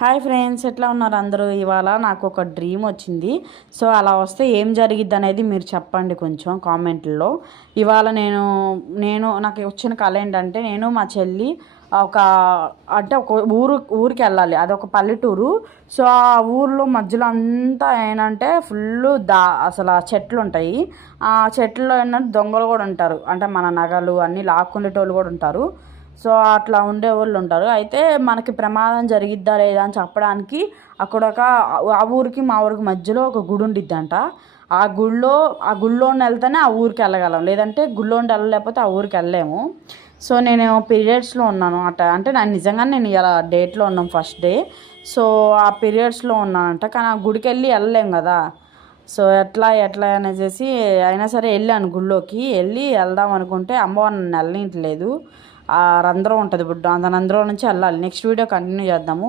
Hi friends, ఎట్లా ఉన్నారు అందరూ? ఇవాళ నాకు ఒక డ్రీమ్ వచ్చింది. సో అలా వస్తే ఏం జరిగిద్ది అనేది మీరు చెప్పండి కొంచెం కామెంట్లో. ఇవాళ నాకు వచ్చిన కళ ఏంటంటే, నేను మా చెల్లి ఒక ఒక ఊరికి వెళ్ళాలి. అదొక పల్లెటూరు. సో ఆ ఊర్లో మధ్యలో అంతా ఏంటంటే అసలు ఆ చెట్లు ఉంటాయి. ఆ చెట్లలో ఏంటంటే దొంగలు కూడా ఉంటారు. అంటే మన నగలు అన్నీ లాక్కునేటోళ్ళు కూడా ఉంటారు. సో అట్లా ఉండేవాళ్ళు ఉంటారు. అయితే మనకి ప్రమాదం జరిగిద్దా లేదా అని చెప్పడానికి అక్కడ ఆ ఊరికి మా ఊరికి మధ్యలో ఒక గుడి ఉండిద్దంట. ఆ గుడిలో వెళ్తేనే ఆ ఊరికి వెళ్ళగలం, లేదంటే గుడిలో వెళ్ళలేకపోతే ఆ ఊరికి వెళ్ళలేము. సో నేను పీరియడ్స్లో ఉన్నాను అంటే నేను ఇలా డేట్లో ఉన్నాను, ఫస్ట్ డే. సో ఆ పీరియడ్స్లో ఉన్నానంట, కానీ ఆ గుడికి వెళ్ళలేం కదా. సో ఎట్లా అనేసి అయినా సరే వెళ్ళాను. గుళ్ళోకి వెళ్దాం అనుకుంటే అమ్మవారు నన్ను వెళ్ళనీయట్లేదు. ఆ రంధ్రం ఉంటుంది ఇప్పుడు, ఆ రంధ్రం నుంచి వెళ్ళాలి. నెక్స్ట్ వీడియో కంటిన్యూ చేద్దాము.